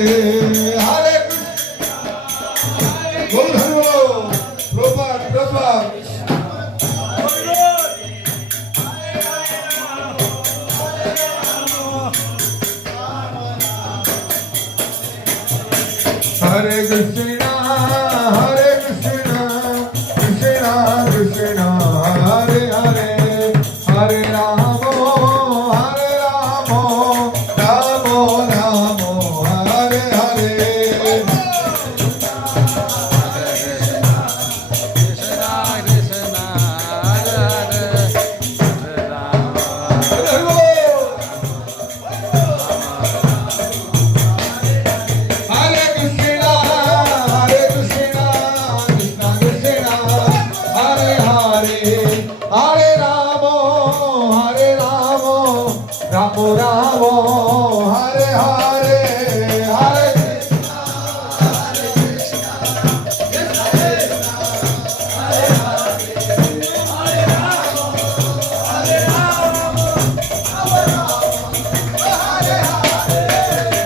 हरे बोल प्रभुपाद प्रभुपाद हरे कृष्णा कृष्णा कृष्णा हरे हरे हरे राम राम राम हरे हरे हरे राम राम हरे हरे हरे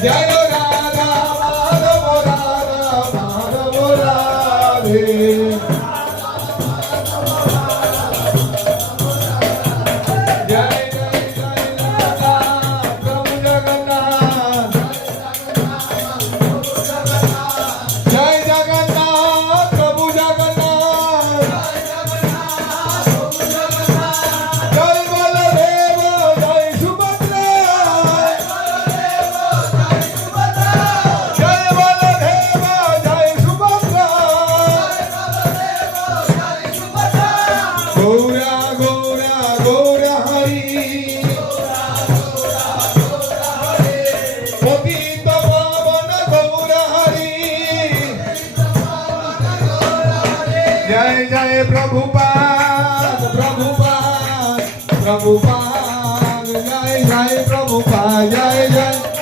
जय राधा माधव राधा माधव राधे जय जय प्रभुपाद प्रभुपाद प्रभुपाद जय जय प्रभुपाद जय जय